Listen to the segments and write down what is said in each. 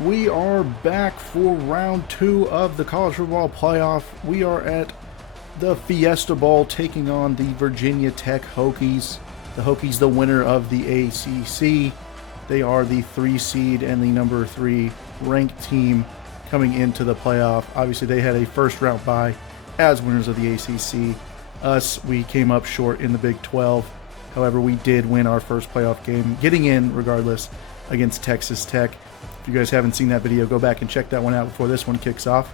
We are back for round 2 of the college football playoff. We are at the Fiesta Bowl taking on the Virginia Tech Hokies. The Hokies, the winner of the ACC. They are the 3 seed and the number 3 ranked team coming into the playoff. Obviously, they had a first round bye as winners of the ACC. Us, we came up short in the Big 12. However, we did win our first playoff game, getting in regardless against Texas Tech. If you guys haven't seen that video, go back and check that one out before this one kicks off.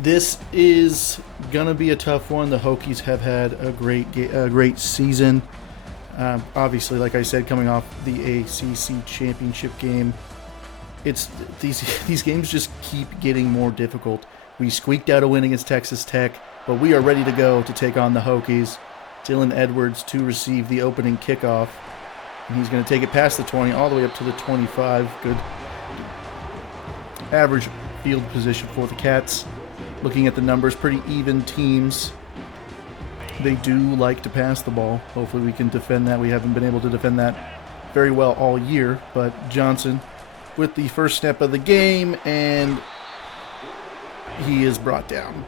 This is going to be a tough one. The Hokies have had a great season. Obviously, like I said, coming off the ACC championship game, these games just keep getting more difficult. We squeaked out a win against Texas Tech, but we are ready to go to take on the Hokies. Dylan Edwards to receive the opening kickoff. And he's going to take it past the 20 all the way up to the 25. Good average field position for the Cats. Looking at the numbers, pretty even teams. They do like to pass the ball. Hopefully we can defend that. We haven't been able to defend that very well all year. But Johnson with the first snap of the game, and he is brought down.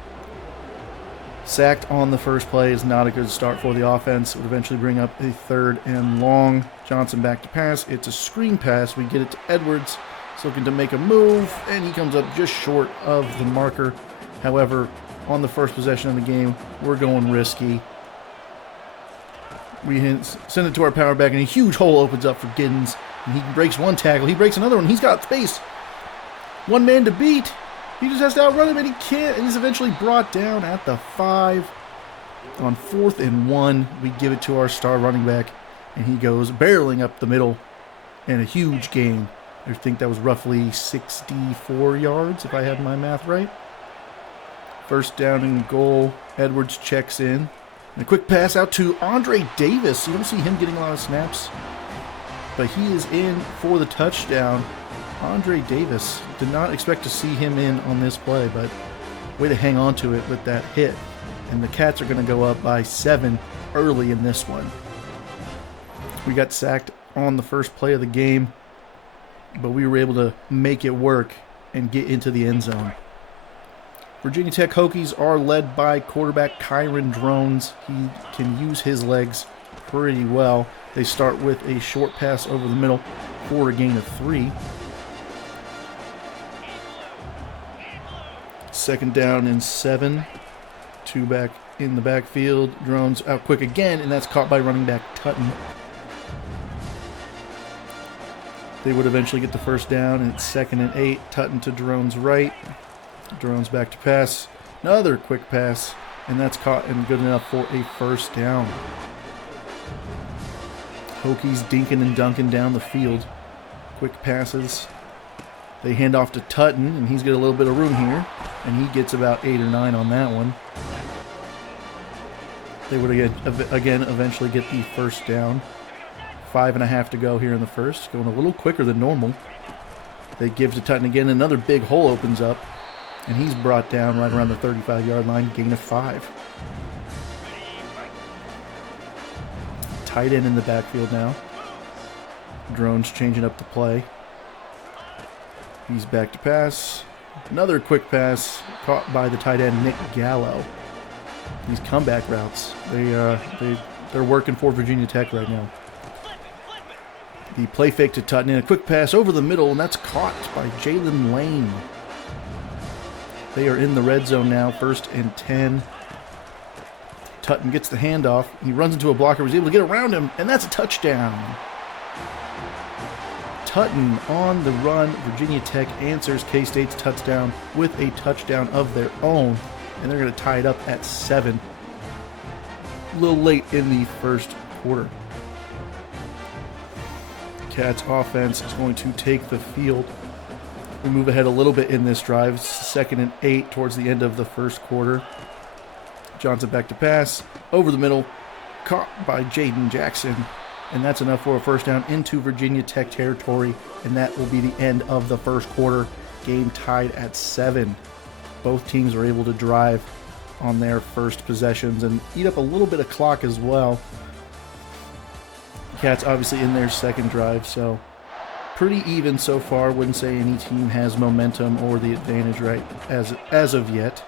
Sacked on the first play is not a good start for the offense. It would eventually bring up a 3rd and long. Johnson back to pass. It's a screen pass. We get it to Edwards. He's looking to make a move, and he comes up just short of the marker. However, on the first possession of the game, we're going risky. We send it to our power back, and a huge hole opens up for Giddens. And he breaks one tackle. He breaks another one. He's got space. One man to beat. He just has to outrun him, and he can't. And he's eventually brought down at the 5. On 4th and 1, we give it to our star running back, and he goes barreling up the middle, and a huge gain. I think that was roughly 64 yards, if I had my math right. First down and goal. Edwards checks in. And a quick pass out to Andre Davis. You don't see him getting a lot of snaps, but he is in for the touchdown. Andre Davis, did not expect to see him in on this play, but way to hang on to it with that hit. And the Cats are going to go up by 7 early in this one. We got sacked on the first play of the game, but we were able to make it work and get into the end zone. Virginia Tech Hokies are led by quarterback Kyron Drones. He can use his legs pretty well. They start with a short pass over the middle for a gain of 3. 2nd down and 7. 2 back in the backfield. Drones out quick again, and that's caught by running back Tutton. They would eventually get the first down, and it's 2nd and 8. Tutton to Drones right. Drones back to pass. Another quick pass, and that's caught and good enough for a first down. Hokies dinking and dunking down the field. Quick passes. They hand off to Tutton, and he's got a little bit of room here, and he gets about 8 or 9 on that one. They would again eventually get the first down. 5.5 to go here in the first, going a little quicker than normal. They give to Tutton again. Another big hole opens up, and he's brought down right around the 35-yard line, gain of 5. Tight end in the backfield now. Drones changing up the play. He's back to pass. Another quick pass caught by the tight end, Nick Gallo. These comeback routes, they're working for Virginia Tech right now. The play fake to Tutton, and a quick pass over the middle, and that's caught by Jalen Lane. They are in the red zone now, 1st and 10. Tutton gets the handoff. He runs into a blocker, was able to get around him, and that's a touchdown. Tutton on the run. Virginia Tech answers K-State's touchdown with a touchdown of their own, and they're going to tie it up at 7. A little late in the first quarter. Cats offense is going to take the field. We move ahead a little bit in this drive. 2nd and 8 towards the end of the first quarter. Johnson back to pass. Over the middle. Caught by Jaden Jackson. And that's enough for a first down into Virginia Tech territory. And that will be the end of the first quarter. Game tied at 7. Both teams were able to drive on their first possessions and eat up a little bit of clock as well. Cats obviously in their second drive, so pretty even so far. Wouldn't say any team has momentum or the advantage right as of yet.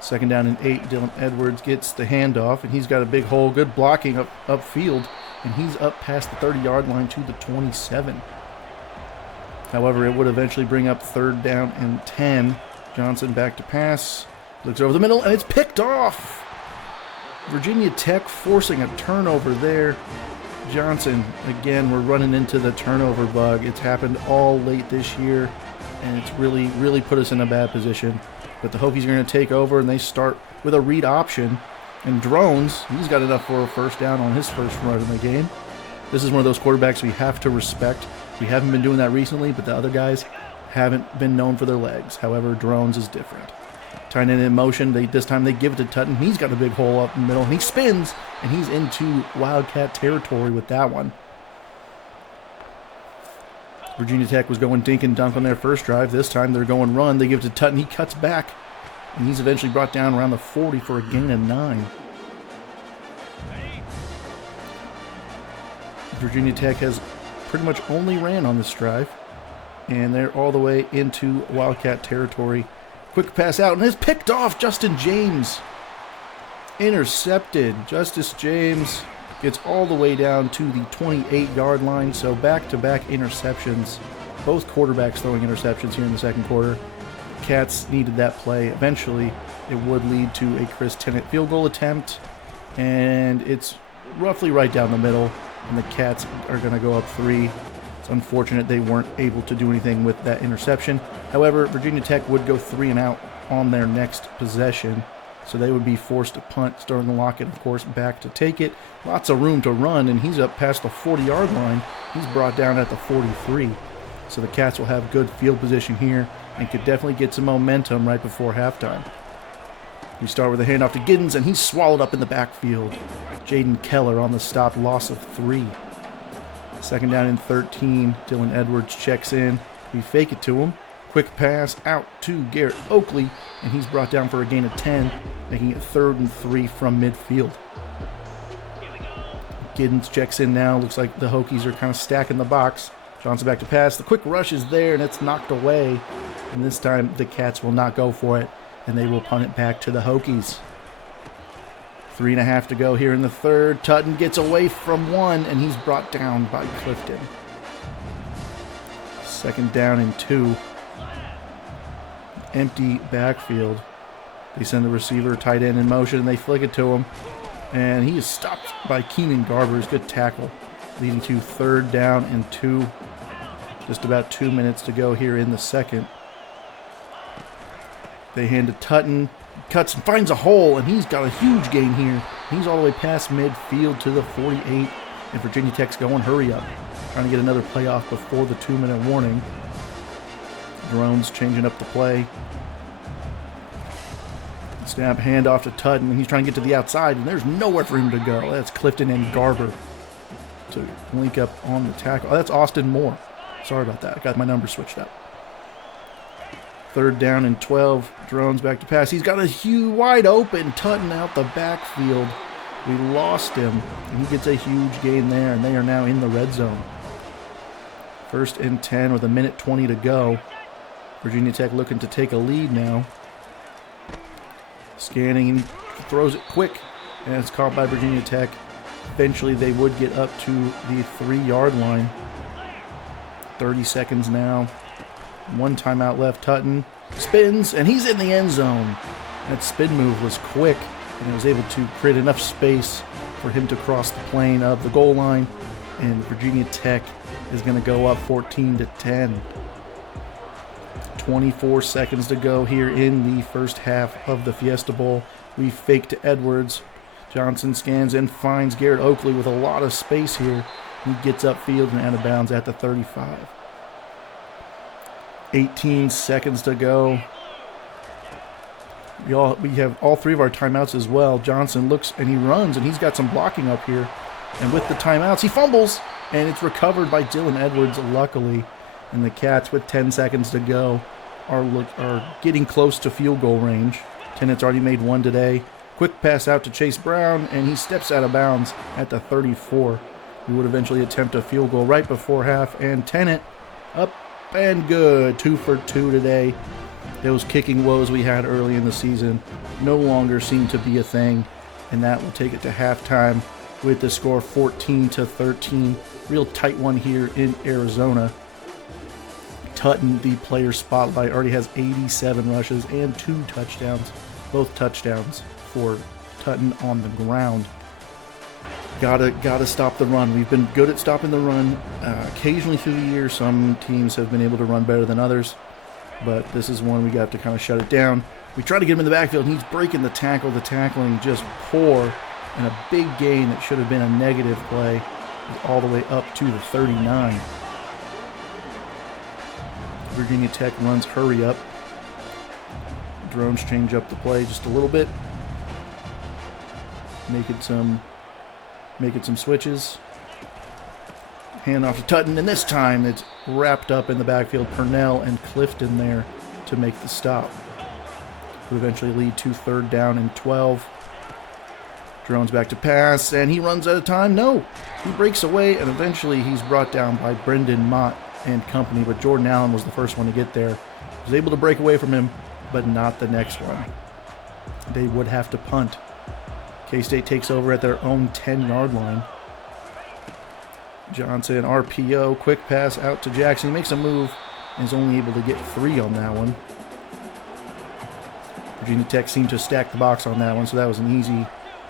2nd down and 8. Dylan Edwards gets the handoff, and he's got a big hole. Good blocking upfield, and he's up past the 30-yard line to the 27. However, it would eventually bring up 3rd down and 10. Johnson back to pass. Looks over the middle, and it's picked off. Virginia Tech forcing a turnover there. Johnson, again, we're running into the turnover bug. It's happened all late this year, and it's really put us in a bad position. But the Hokies are going to take over, and they start with a read option. And Drones, he's got enough for a 1st down on his first run in the game. This is one of those quarterbacks we have to respect. We haven't been doing that recently, but the other guys haven't been known for their legs. However, Drones is different. Tight end in motion. This time they give it to Tutton. He's got a big hole up in the middle, and he spins, and he's into Wildcat territory with that one. Virginia Tech was going dink and dunk on their first drive. This time they're going run. They give it to Tutton. He cuts back, and he's eventually brought down around the 40 for a gain of 9. Virginia Tech has pretty much only ran on this drive, and they're all the way into Wildcat territory. Quick pass out, and it's picked off. Justin James intercepted. Justice James gets all the way down to the 28-yard line, so back-to-back interceptions. Both quarterbacks throwing interceptions here in the 2nd quarter. Cats needed that play. Eventually, it would lead to a Chris Tennant field goal attempt, and it's roughly right down the middle, and the Cats are going to go up 3. It's unfortunate they weren't able to do anything with that interception. However, Virginia Tech would go 3 and out on their next possession, so they would be forced to punt. Sterling Lockett, of course, back to take it. Lots of room to run, and he's up past the 40-yard line. He's brought down at the 43. So the Cats will have good field position here and could definitely get some momentum right before halftime. We start with a handoff to Giddens, and he's swallowed up in the backfield. Jaden Keller on the stop, loss of 3. 2nd down and 13. Dylan Edwards checks in. We fake it to him. Quick pass out to Garrett Oakley, and he's brought down for a gain of 10, making it 3rd and 3 from midfield. Giddens checks in now. Looks like the Hokies are kind of stacking the box. Johnson back to pass. The quick rush is there, and it's knocked away. And this time the Cats will not go for it, and they will punt it back to the Hokies. 3.5 to go here in the 3rd. Tutton gets away from 1, and he's brought down by Clifton. 2nd down and 2. Empty backfield. They send the receiver, tight end in motion, and they flick it to him. And he is stopped by Keenan Garber's good tackle, leading to 3rd down and 2. Just about 2 minutes to go here in the 2nd. They hand to Tutton. Cuts and finds a hole, and he's got a huge gain here. He's all the way past midfield to the 48, and Virginia Tech's going hurry up, trying to get another play off before the 2-minute warning. Drones changing up the play. Snap, handoff to Tutton, and he's trying to get to the outside, and there's nowhere for him to go. That's Clifton and Garber to link up on the tackle. Oh, that's Austin Moore. Sorry about that. I got my numbers switched up. 3rd down and 12. Drones back to pass. He's got a huge, wide open Tutton out the backfield. We lost him, and he gets a huge gain there, and they are now in the red zone. 1st and 10 with 1:20 to go. Virginia Tech looking to take a lead now. Scanning, and he throws it quick, and it's caught by Virginia Tech. Eventually, they would get up to the 3-yard line. 30 seconds now. 1 timeout left. Tutton spins, and he's in the end zone. That spin move was quick, and it was able to create enough space for him to cross the plane of the goal line, and Virginia Tech is going to go up 14-10. 24 seconds to go here in the first half of the Fiesta Bowl. We fake to Edwards. Johnson scans and finds Garrett Oakley with a lot of space here. He gets upfield and out of bounds at the 35. 18 seconds to go. We have all 3 of our timeouts as well. Johnson looks and he runs, and he's got some blocking up here. And with the timeouts, he fumbles, and it's recovered by Dylan Edwards, luckily. And the Cats, with 10 seconds to go, are getting close to field goal range. Tennant's already made 1 today. Quick pass out to Chase Brown, and he steps out of bounds at the 34. We would eventually attempt a field goal right before half, and Tennant up and good. 2 for 2 today. Those kicking woes we had early in the season no longer seem to be a thing, and that will take it to halftime with the score 14-13. Real tight one here in Arizona. Tutton, the player spotlight, already has 87 rushes and 2 touchdowns. Both touchdowns for Tutton on the ground. Gotta stop the run. We've been good at stopping the run. Occasionally through the year, some teams have been able to run better than others, but this is one we got to kind of shut it down. We try to get him in the backfield, and he's breaking the tackle. The tackling just poor, and a big gain that should have been a negative play all the way up to the 39. Virginia Tech runs hurry up. Drones change up the play just a little bit. Making some switches. Hand off to Tutton, and this time it's wrapped up in the backfield. Purnell and Clifton there to make the stop. Would eventually lead to 3rd down and 12. Drones back to pass, and he runs out of time. No, he breaks away, and eventually he's brought down by Brendan Mott and company, but Jordan Allen was the first one to get there. Was able to break away from him, but not the next one. They would have to punt. K-State takes over at their own 10-yard line. Johnson, RPO, quick pass out to Jackson. He makes a move and is only able to get 3 on that one. Virginia Tech seemed to stack the box on that one, so that was an easy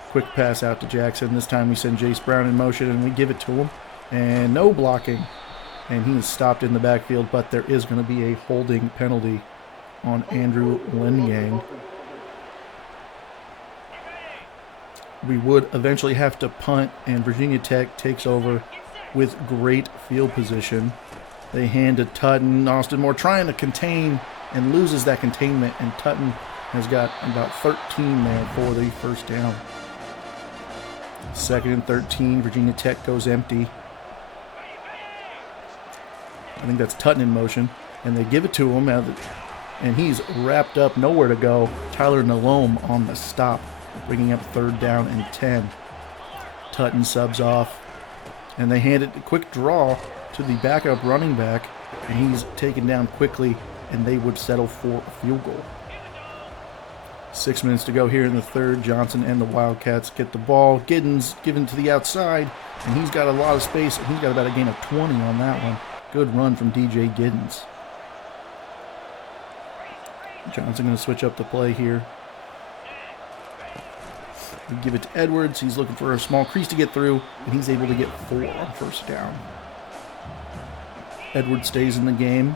quick pass out to Jackson. This time we send Jace Brown in motion, and we give it to him. And no blocking. And he is stopped in the backfield, but there is going to be a holding penalty on Andrew Lengang. We would eventually have to punt, and Virginia Tech takes over with great field position. They hand to Tutton. Austin Moore trying to contain and loses that containment, and Tutton has got about 13 there for the first down. 2nd and 13, Virginia Tech goes empty. I think that's Tutton in motion, and they give it to him, and he's wrapped up, nowhere to go. Tyler Nalome on the stop, bringing up 3rd down and 10. Tutton subs off, and they hand it a quick draw to the backup running back, and he's taken down quickly, and they would settle for a field goal. 6 minutes to go here in the 3rd. Johnson and the Wildcats get the ball. Giddens given to the outside, and he's got a lot of space, and he's got about a gain of 20 on that one. Good run from DJ Giddens. Johnson going to switch up the play here. We give it to Edwards. He's looking for a small crease to get through, and he's able to get 4 on 1st down. Edwards stays in the game.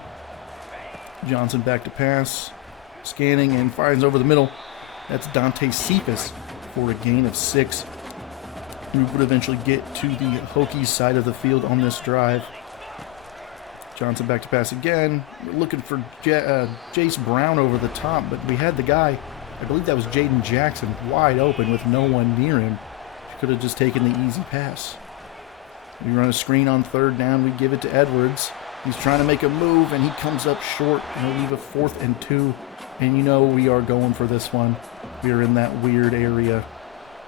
Johnson back to pass. Scanning and fires over the middle. That's Dante Cephas for a gain of 6. We would eventually get to the Hokies side of the field on this drive. Johnson back to pass again. We're looking for Jace Brown over the top, but we had the guy, I believe that was Jaden Jackson, wide open with no one near him. Could have just taken the easy pass. We run a screen on 3rd down. We give it to Edwards. He's trying to make a move, and he comes up short, and he'll leave a 4th and 2. And you know we are going for this one. We are in that weird area.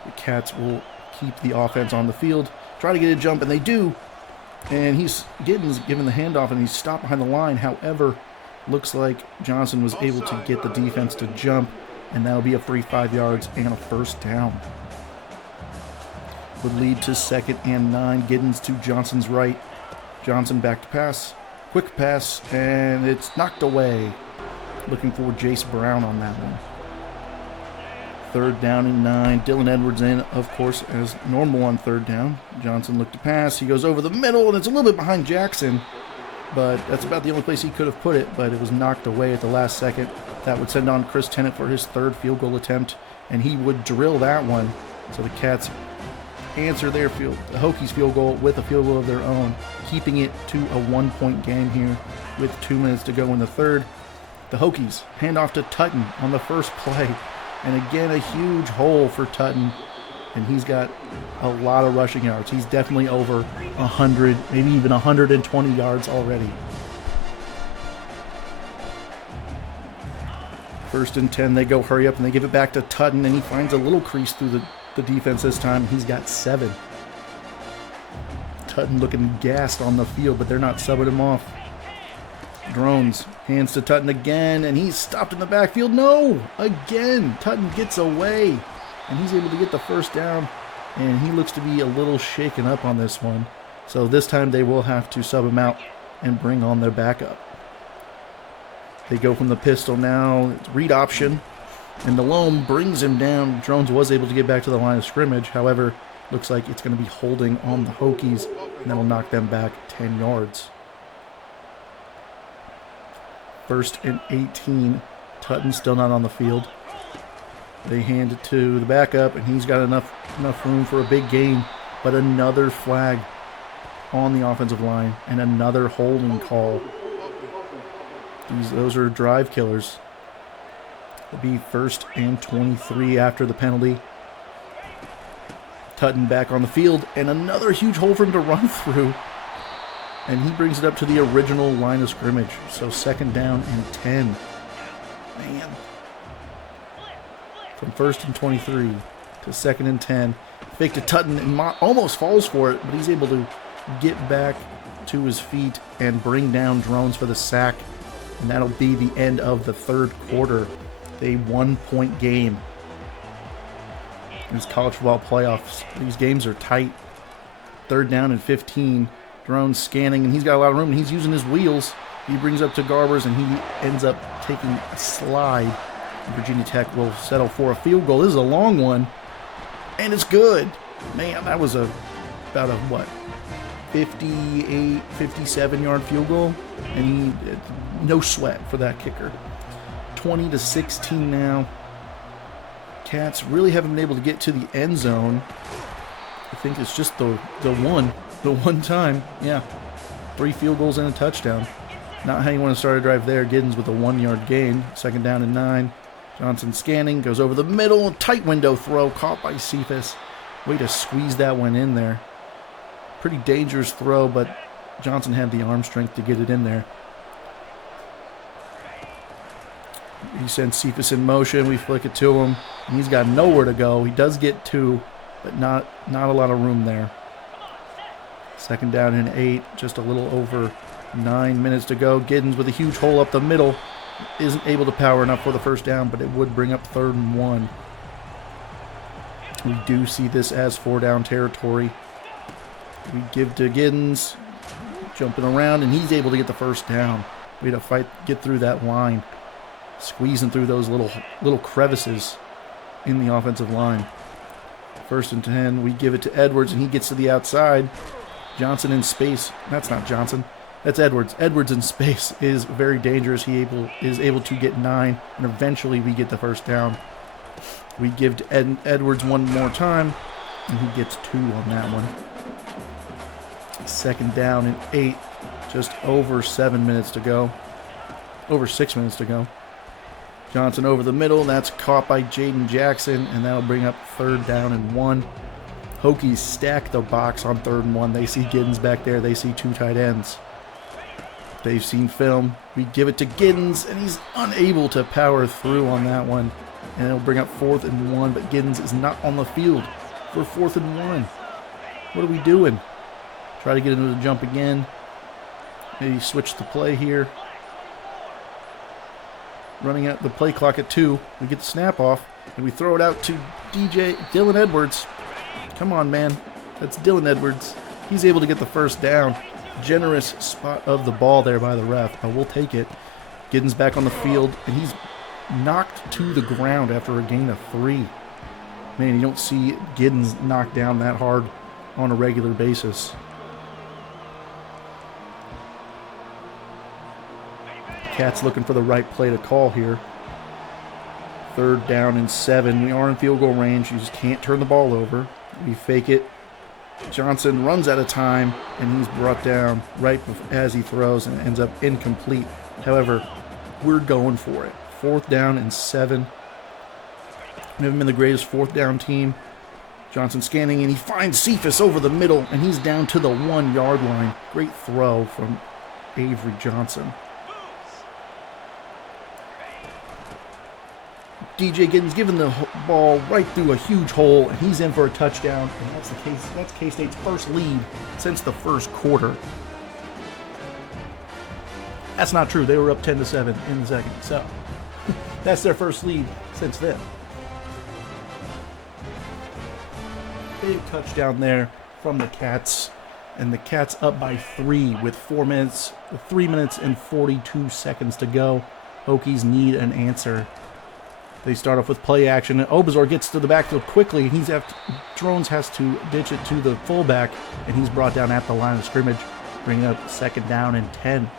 The Cats will keep the offense on the field, try to get a jump, and they do. And he's given the handoff, and he's stopped behind the line. However, looks like Johnson was able to get the defense to jump, and that'll be a free 5 yards and a 1st down. Would lead to 2nd and 9. Giddens to Johnson's right. Johnson back to pass. Quick pass, and it's knocked away. Looking for Jace Brown on that one. 3rd down and 9. Dylan Edwards in, of course, as normal on 3rd down. Johnson looked to pass. He goes over the middle, and it's a little bit behind Jackson, but that's about the only place he could have put it, but it was knocked away at the last second. That would send on Chris Tennant for his 3rd field goal attempt, and he would drill that one. So the Cats answer the Hokies field goal with a field goal of their own, keeping it to a 1-point game here with 2 minutes to go in the 3rd. The Hokies hand off to Tutton on the first play. And again, a huge hole for Tutton. And he's got a lot of rushing yards. He's definitely over 100, maybe even 120 yards already. 1st and 10, they go hurry up, and they give it back to Tutton, and he finds a little crease through the defense this time. He's got 7. Tutton looking gassed on the field, but they're not subbing him off. Drones, hands to Tutton again, and he's stopped in the backfield. No! Again! Tutton gets away, and he's able to get the first down, and he looks to be a little shaken up on this one. So this time they will have to sub him out and bring on their backup. They go from the pistol now. It's read option, and the loam brings him down. Drones was able to get back to the line of scrimmage. However, looks like it's going to be holding on the Hokies, and that'll knock them back 10 yards. 1st and 18. Tutton still not on the field. They hand it to the backup, and he's got enough room for a big gain. But another flag on the offensive line, and another holding call. Those are drive killers. It'll be 1st and 23 after the penalty. Tutton back on the field, and another huge hole for him to run through. And he brings it up to the original line of scrimmage. So 2nd down and 10. Man. From 1st and 23 to 2nd and 10. Fake to Tutton and almost falls for it, but he's able to get back to his feet and bring down Drones for the sack. And that'll be the end of the 3rd quarter. A 1-point game. In these college football playoffs, these games are tight. 3rd down and 15. Drones scanning, and he's got a lot of room, and he's using his wheels. He brings up to Garbers, and he ends up taking a slide. And Virginia Tech will settle for a field goal. This is a long one, and it's good. Man, that was about a, what, 58, 57-yard field goal, and no sweat for that kicker. 20-16 now. Cats really haven't been able to get to the end zone. I think it's just the one time. Yeah, 3 field goals and a touchdown. Not how you want to start a drive there. Giddens with a 1-yard gain. 2nd down and 9. Johnson scanning, goes over the middle. Tight window throw caught by Cephas. Way to squeeze that one in there. Pretty dangerous throw, but Johnson had the arm strength to get it in there. He sends Cephas in motion. We flick it to him. And he's got nowhere to go. He does get 2, but not a lot of room there. 2nd down and 8. Just a little over 9 minutes to go. Giddens with a huge hole up the middle. Isn't able to power enough for the first down, but it would bring up 3rd and 1. We do see this as 4-down territory. We give to Giddens. Jumping around, and he's able to get the first down. We had to fight, get through that line. Squeezing through those little crevices in the offensive line. 1st and 10, we give it to Edwards, and he gets to the outside. Johnson in space. That's not Johnson. That's Edwards. Edwards in space is very dangerous. He is able to get 9, and eventually we get the first down. We give to Edwards one more time, and he gets 2 on that one. 2nd down and 8. Just over 7 minutes to go. Over 6 minutes to go. Johnson over the middle. That's caught by Jaden Jackson, and that'll bring up 3rd down and 1. Hokies stack the box on 3rd and 1. They see Giddens back there. They see 2 tight ends. They've seen film. We give it to Giddens, and he's unable to power through on that one. And it'll bring up 4th and 1, but Giddens is not on the field for 4th and 1. What are we doing? Try to get into the jump again. Maybe switch the play here. Running out the play clock at 2. We get the snap off, and we throw it out to Dylan Edwards. Come on, man. That's Dylan Edwards. He's able to get the first down. Generous spot of the ball there by the ref, but we'll take it. Giddens back on the field, and he's knocked to the ground after a gain of 3. Man, you don't see Giddens knocked down that hard on a regular basis. Cats looking for the right play to call here. 3rd down and 7. We are in field goal range. You just can't turn the ball over. We fake it. Johnson runs out of time, and he's brought down right as he throws and ends up incomplete. However, we're going for it. 4th down and 7. We haven't been the greatest 4th down team. Johnson scanning, and he finds Cephas over the middle, and he's down to the 1-yard line. Great throw from Avery Johnson. DJ Giddens giving the ball right through a huge hole, and he's in for a touchdown. And that's K-State's first lead since the first quarter. That's not true. They were up 10-7 in the second. So that's their first lead since then. Big touchdown there from the Cats. And the Cats up by 3 with 3 minutes and 42 seconds to go. Hokies need an answer. They start off with play action, and Obazor gets to the backfield quickly. Drones has to ditch it to the fullback, and he's brought down at the line of scrimmage, bringing up 2nd down and 10.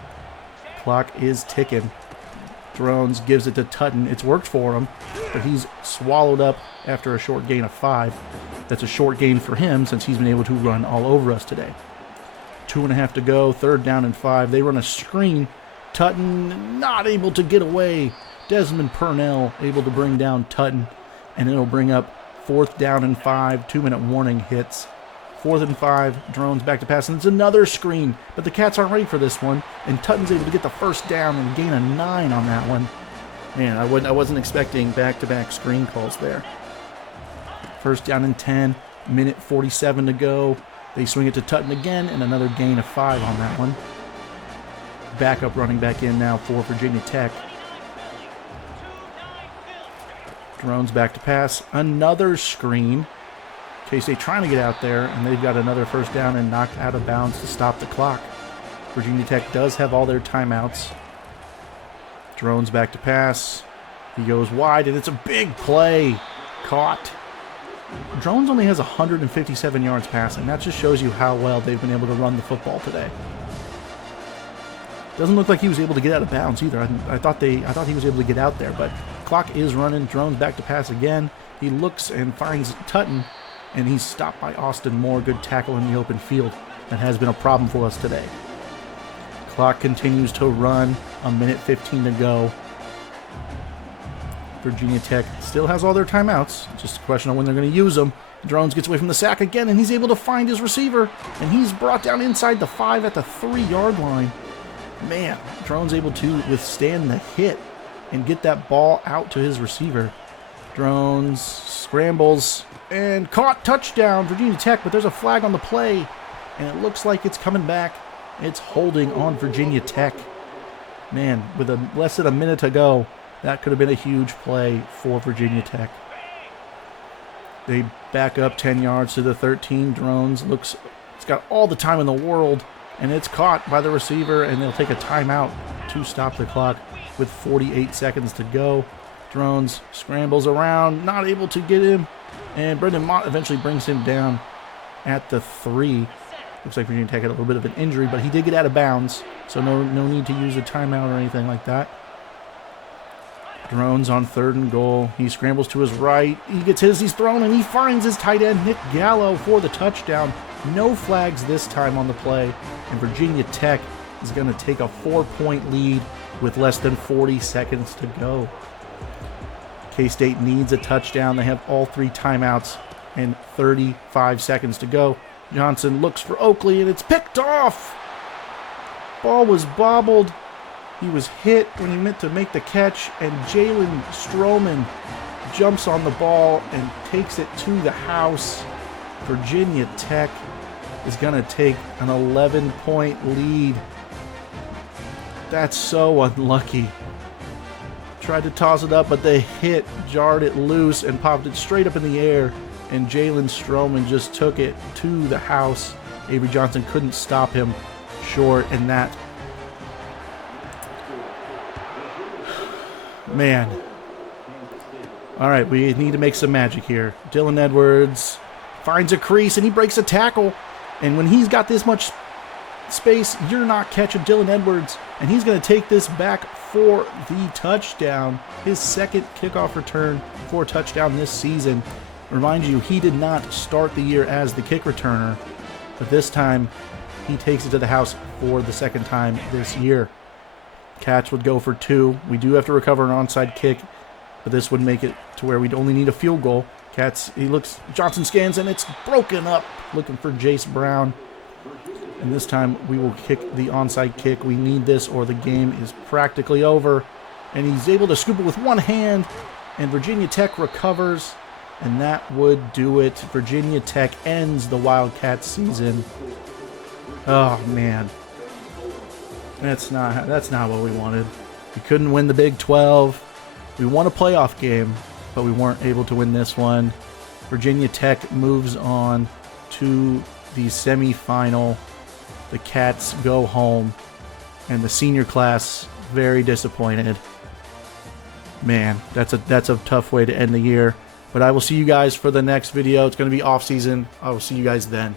Clock is ticking. Drones gives it to Tutton. It's worked for him, but he's swallowed up after a short gain of 5. That's a short gain for him since he's been able to run all over us today. 2.5 to go, 3rd down and 5. They run a screen. Tutton not able to get away. Desmond Purnell able to bring down Tutton, and it'll bring up 4th down and 5. 2-minute warning hits. 4th and 5. Drones back to pass, and it's another screen, but the Cats aren't ready for this one, and Tutton's able to get the 1st down and gain a 9 on that one. Man, I wasn't expecting back-to-back screen calls there. 1st down and 10. Minute 47 to go. They swing it to Tutton again, and another gain of 5 on that one. Backup running back in now for Virginia Tech. Drones back to pass. Another screen. K-State trying to get out there, and they've got another 1st down and knocked out of bounds to stop the clock. Virginia Tech does have all their timeouts. Drones back to pass. He goes wide, and it's a big play. Caught. Drones only has 157 yards passing. That just shows you how well they've been able to run the football today. Doesn't look like he was able to get out of bounds either. I thought he was able to get out there, but clock is running. Drones back to pass again. He looks and finds Tutton, and he's stopped by Austin Moore. Good tackle in the open field. That has been a problem for us today. Clock continues to run. 1:15 to go. Virginia Tech still has all their timeouts. Just a question of when they're going to use them. Drones gets away from the sack again, and he's able to find his receiver. And he's brought down inside the 5 at the 3-yard line. Man, Drones able to withstand the hit and get that ball out to his receiver. Drones scrambles and caught. Touchdown, Virginia Tech, but there's a flag on the play. And it looks like it's coming back. It's holding on Virginia Tech. Man, with less than a minute to go, that could have been a huge play for Virginia Tech. They back up 10 yards to the 13. Drones it's got all the time in the world, and it's caught by the receiver, and they'll take a timeout to stop the clock with 48 seconds to go. Drones scrambles around, not able to get him, and Brendan Mott eventually brings him down at the 3. Looks like Virginia Tech had a little bit of an injury, but he did get out of bounds, so no need to use a timeout or anything like that. Drones on 3rd and goal. He scrambles to his right. He gets his. He's thrown, and he finds his tight end, Nick Gallo, for the touchdown. No flags this time on the play, and Virginia Tech is going to take a 4-point lead with less than 40 seconds to go. K-State needs a touchdown. They have all 3 timeouts and 35 seconds to go. Johnson looks for Oakley, and it's picked off. Ball was bobbled. He was hit when he meant to make the catch, and Jalen Stroman jumps on the ball and takes it to the house. Virginia Tech is going to take an 11-point lead. That's so unlucky. Tried to toss it up, but the hit jarred it loose and popped it straight up in the air, and Jalen Stroman just took it to the house. Avery Johnson couldn't stop him short, and that, man. All right, we need to make some magic here. Dylan Edwards finds a crease, and he breaks a tackle. And when he's got this much space, you're not catching Dylan Edwards. And he's going to take this back for the touchdown. His 2nd kickoff return for a touchdown this season. Remind you, he did not start the year as the kick returner. But this time, he takes it to the house for the 2nd time this year. Catch would go for 2. We do have to recover an onside kick, but this would make it to where we'd only need a field goal. Johnson scans, and it's broken up, looking for Jace Brown. And this time we will kick the onside kick. We need this or the game is practically over. And he's able to scoop it with one hand, And Virginia Tech recovers, and that would do it. Virginia Tech ends the Wildcats season. Oh, man. That's not what we wanted. We couldn't win the Big 12. We won a playoff game, but we weren't able to win this one. Virginia Tech moves on to the semifinal. The Cats go home, and the senior class very disappointed. Man, that's a tough way to end the year. But I will see you guys for the next video. It's going to be off season. I will see you guys then.